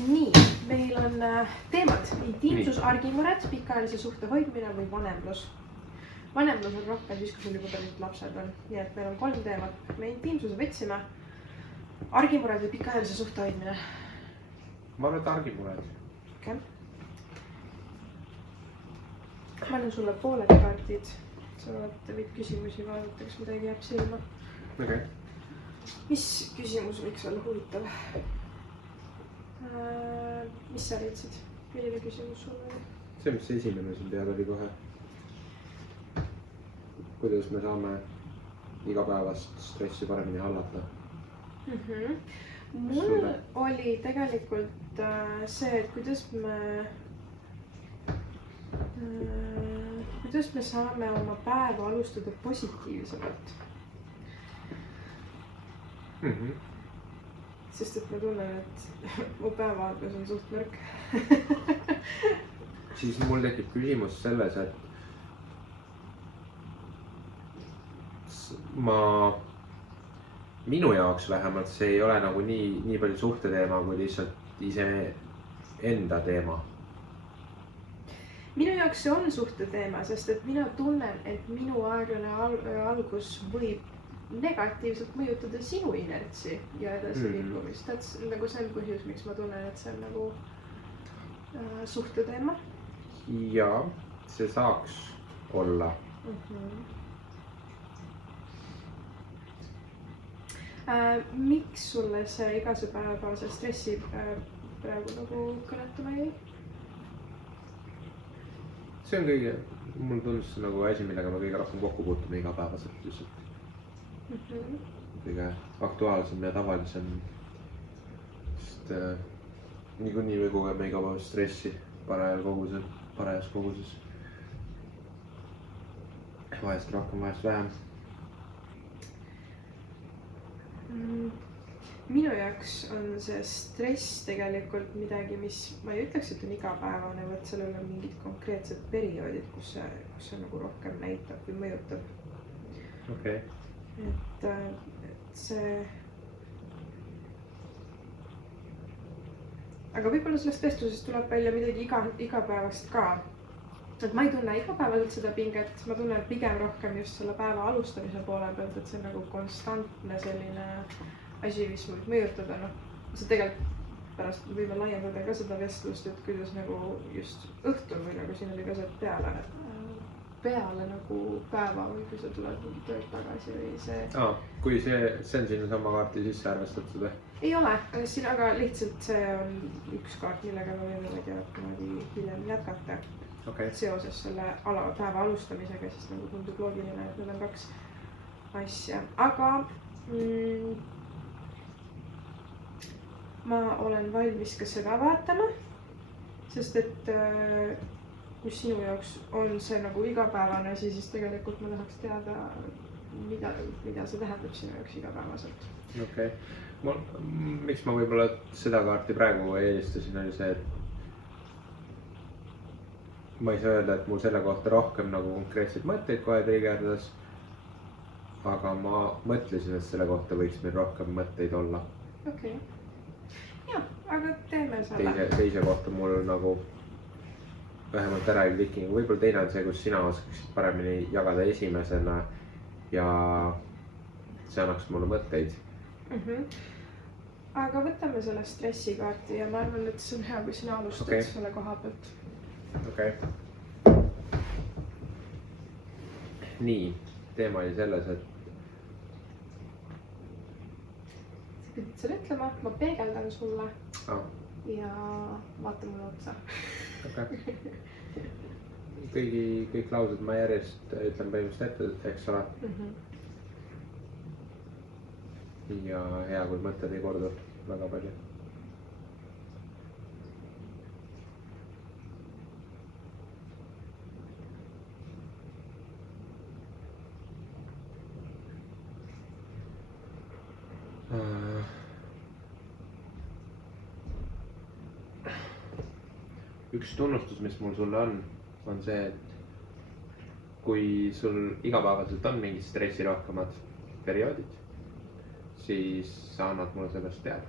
Nii, meil on teemad intiimsus, argimured, pikaajalise suhte hoidmine või vanemlus. Vanemlus on rohkem siis, kui sul juba päris lapsed on. Nii et meil on 3 teemat. Me intiimsuse võtsime, argimured või pikaajalise suhte hoidmine. Ma arvan, et argimured. Okay. Ma annan sulle pooled kaardid. Sa võid küsimusi vaadata, kas midagi jääb silma. Okay. Mis küsimus võiks olla huvitav? Mis sa leidsid? Milline küsimus sul oli? See, mis esimene sul teada oli kohe. Kuidas me saame igapäevast stressi paremini hallata? Mul oli tegelikult see, et kuidas me saame oma päeva alustada positiivsemalt. Sest et ma tunnen, et mu päevaaadlus on suht nõrk. Siis mul tekib küsimus selles, et minu jaoks vähemalt see ei ole nagu nii palju suhteteema kui lihtsalt ise enda teema. Minu jaoks see on suhteteema, sest et mina tunnen, et minu aeglane algus võib negatiivselt mõjutada sinu inertsi ja edasi liikumist. Nagu see on põhjus, miks ma tunnen, et see on nagu suhteteema. Ja see saaks olla. Miks sulle see igase päevase stressi praegu nagu kõnetama jäi? See on mul tundus nagu asi, millega ma kõige rohkem kokku puutume igapäevaselt lihtsalt. Kõige aktuaalsem ja tavalisem, sest niikuinii me kogeme igapäevast stressi parajas koguses. Vahest rohkem, vahest vähem. Minu jaoks on see stress tegelikult midagi, mis ma ei ütleks, et on igapäevane, vaid sellel on mingid konkreetsed perioodid, kus see nagu rohkem näitab või mõjutab. Okay. Et see... Aga võib-olla sellest vestlusest tuleb välja midagi igapäevast ka. Et ma ei tunne igapäevaselt seda pinget, ma tunnen pigem rohkem just selle päeva alustamise poole pealt, et see on nagu konstantne selline asi, mis võib mõjutada. See tegelikult pärast võime laiendada ka seda vestlust, et kuidas nagu just õhtul või nagu siin oli ka see peale nagu päeva või kui sa tuled töölt tagasi või see... Kui see on sinna sama kaarti sisse arvestatud või? Ei ole, aga lihtsalt see on üks kaart, millega me võime hiljem jätkata. Okay. Seoses selle päeva alustamisega, siis nagu tundub loogiline, et need on 2 asja. Aga ma olen valmis ka seda vaatama, sest et kui sinu jaoks on see nagu igapäevane asi, siis tegelikult ma tahaks teada, mida see tähendab sinu jaoks igapäevaselt. Okay. Miks ma võib-olla seda kaarti praegu eelistasin, oli see, et ma ei saa öelda, et mul selle kohta rohkem nagu konkreetseid mõtteid kohe trigerdas, aga ma mõtlesin, et selle kohta võiks meil rohkem mõtteid olla. Okay. Jah, aga teeme selle. Teise kohta mul nagu vähemalt ära ei kliki. Võib-olla teine on see, kus sina oskaksid paremini jagada esimesena ja see annaks mulle mõtteid. Aga võtame selle stressikaarti ja ma arvan, et see on hea, kui sina alustad selle koha pealt. Okay. Nii, teema oli selles, et sa pidid selle ütlema, ma peegeldan sulle ja vaata mulle otsa. Okay. Kõik laused ma järjest ütlen põhimõtteliselt ette, eks ole. Ja hea, kui mõtted ei kordu väga palju. Üks tunnustus, mis mul sulle on see, et kui sul igapäevaselt on mingid stressirohkemad perioodid, siis sa annad mulle sellest teada.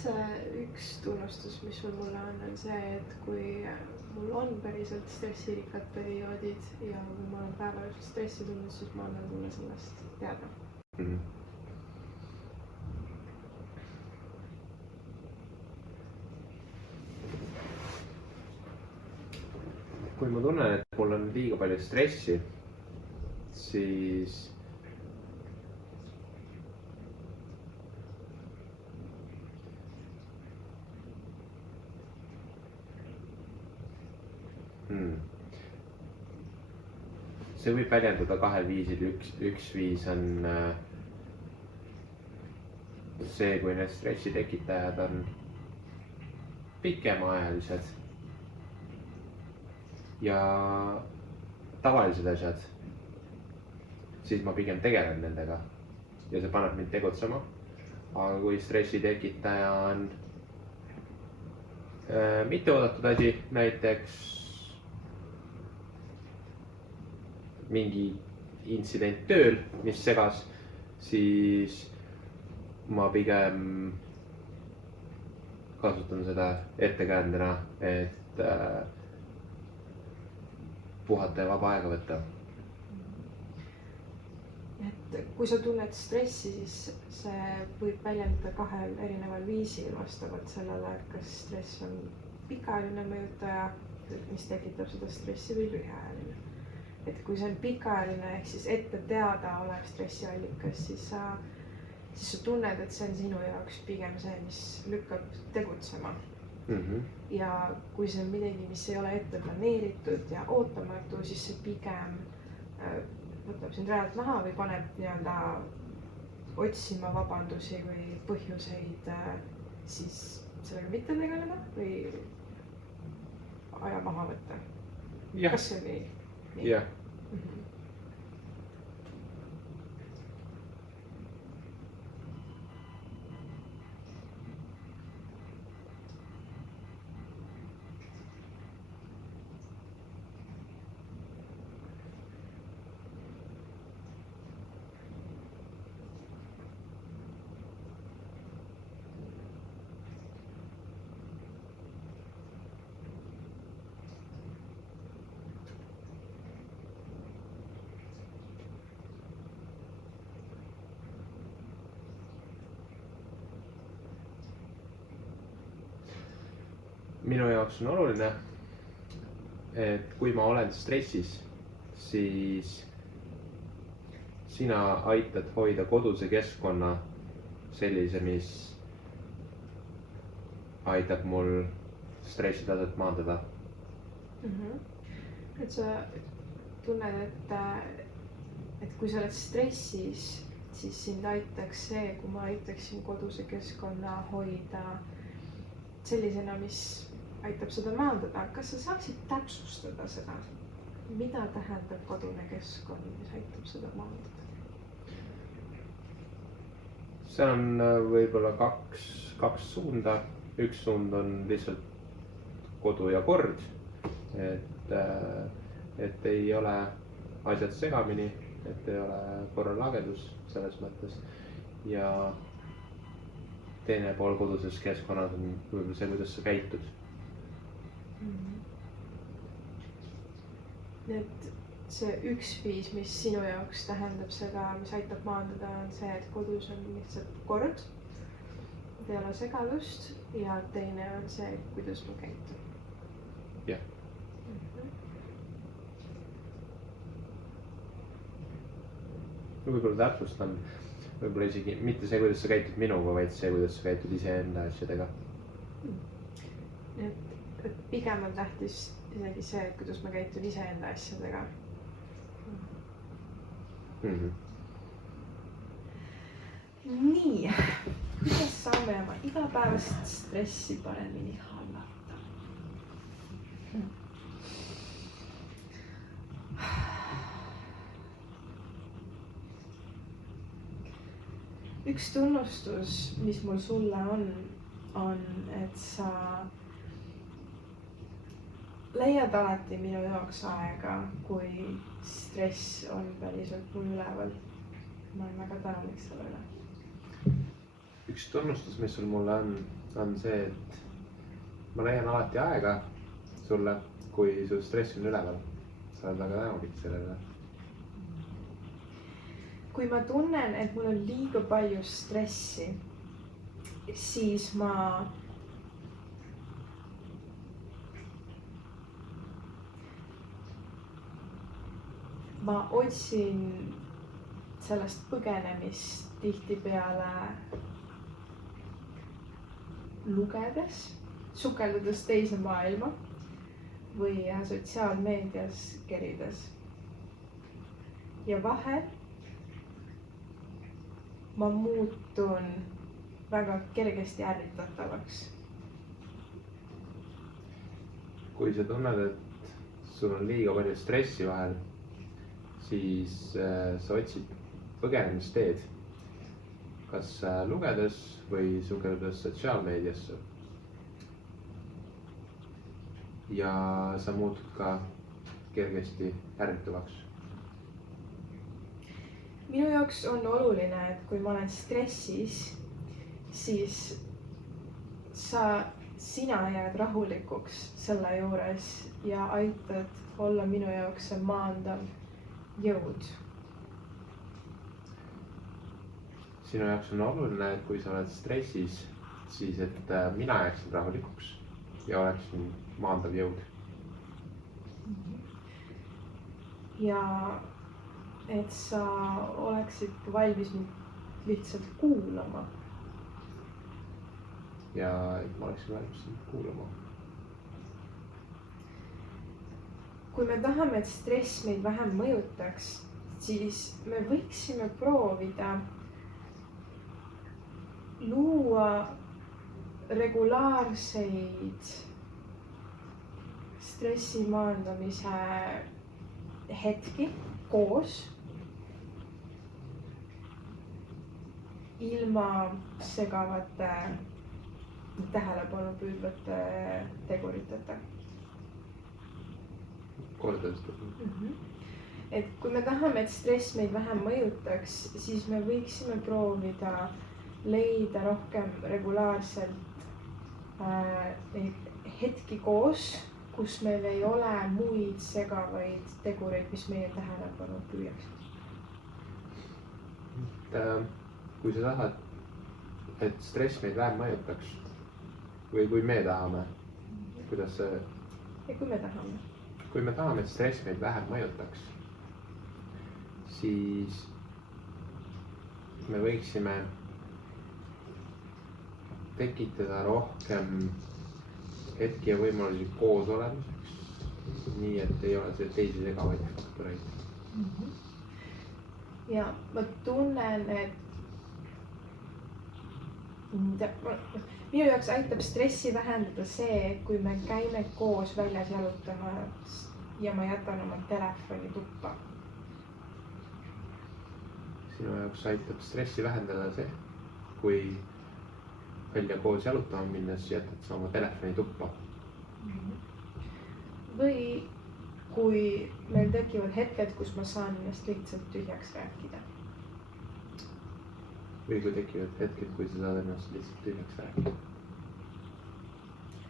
see üks tunnustus, mis sul mulle on see, et kui mul on päriselt stressirikkad perioodid ja kui ma olen päeva jooksul stressi tundnud, siis ma annan sulle sellest teada. Kui ma tunnen, et mul on liiga palju stressi, siis see võib väljenduda kahel viisil. Üks viis on see, kui need stressi tekitajad on pikemaajalised ja tavalised asjad, siis ma pigem tegelen nendega ja see paneb mind tegutsema. Aga kui stressi tekitaja on mitteoodatud asi, näiteks mingi intsident tööl, mis segas, siis ma pigem kasutan seda ettekäändena, et puhata ja vaba aega võtta. Et kui sa tunned stressi, siis see võib väljenduda kahel erineval viisil vastavalt sellele, et kas stress on pikaajaline mõjutaja, mis tekitab seda stressi, või lühiajaline. Et kui see on pikaajaline ehk siis ette teada olev stressiallikas, siis sa tunned, et see on sinu jaoks pigem see, mis lükkab tegutsema. Ja kui see on midagi, mis ei ole ette planeeritud ja ootamatu, siis see pigem võtab sind rajalt maha või paneb nii-öelda otsima vabandusi või põhjuseid siis sellega mitte tegeleda või aja maha võtta. Kas see oli nii? Jah. Minu jaoks on oluline, et kui ma olen stressis, siis sina aitad hoida koduse keskkonna sellise, mis aitab mul stressitaset maandada. Et sa tunned, et kui sa oled stressis, siis sind aitaks see, kui ma aitaksin koduse keskkonna hoida sellisena, mis aitab seda maandada. Kas sa saaksid täpsustada seda, mida tähendab kodune keskkond, mis aitab seda maandada? Seal on võib-olla kaks suunda. Üks suund on lihtsalt kodu ja kord, et ei ole asjad segamini, et ei ole korralagedus selles mõttes. Ja teine pool koduses keskkonnas on võib-olla see, kuidas sa käitud. Et see üks viis, mis sinu jaoks tähendab seda, mis aitab maandada, on see, et kodus on lihtsalt kord, ei ole segadust ja teine on see, kuidas ma käitun. Jah. Võib-olla täpsustan, võib-olla isegi mitte see, kuidas sa käitud minuga, vaid see, kuidas sa käitud iseenda asjadega. Et pigem on tähtis isegi see, et kuidas ma käitun iseenda asjadega. Nii, kuidas saame oma igapäevast stressi paremini hallata? Üks tunnustus, mis mul sulle on, et sa leiad alati minu jaoks aega, kui stress on päriselt mul üleval. Ma olen väga tänulik selle üle. üks tunnustus, mis sul mulle on see, et ma leian alati aega sulle, kui su stress on üleval. sa oled väga tänulik sellele. kui ma tunnen, et mul on liiga palju stressi, siis ma otsin sellest põgenemist tihtipeale lugedes, sukeldudes teise maailma või sotsiaalmeedias kerides. ja vahel ma muutun väga kergesti ärritatavaks. kui sa tunned, et sul on liiga palju stressi vahel, siis sa otsid põgenemisteed, kas lugedes või sukeldudes sotsiaalmeediasse. ja sa muutud ka kergesti ärrituvaks. minu jaoks on oluline, et kui ma olen stressis, siis sina jääd rahulikuks selle juures ja aitad olla minu jaoks see maandav jõud. sinu jaoks on oluline, et kui sa oled stressis, siis et mina jääksin rahulikuks ja oleksin maandav jõud. ja et sa oleksid valmis mind lihtsalt kuulama. ja et ma oleksin valmis sind kuulama. kui me tahame, et stress meid vähem mõjutaks, siis me võiksime proovida luua regulaarseid stressi maandamise hetki koos, ilma segavate tähelepanu püüdvate teguriteta. korda seda. et kui me tahame, et stress meid vähem mõjutaks, siis me võiksime proovida leida rohkem regulaarselt neid hetki koos, kus meil ei ole muid segavaid tegureid, mis meie tähelepanu püüaks. kui sa tahad, et stress meid vähem mõjutaks või kui me tahame, kuidas see? ja kui me tahame, et stress meid vähem mõjutaks, siis me võiksime tekitada rohkem hetki ja võimalusi koos olemiseks, nii et ei ole see teisi segavaid faktoreid. ja ma tunnen, et minu jaoks aitab stressi vähendada see, kui me käime koos väljas jalutamas ja ma jätan oma telefoni tuppa. sinu jaoks aitab stressi vähendada see, kui välja koos jalutama minnes jätad sa oma telefoni tuppa. või kui meil tekivad hetked, kus ma saan ennast lihtsalt tühjaks rääkida. või kui tekivad hetked, kui sa saad ennast lihtsalt tühjaks rääkida.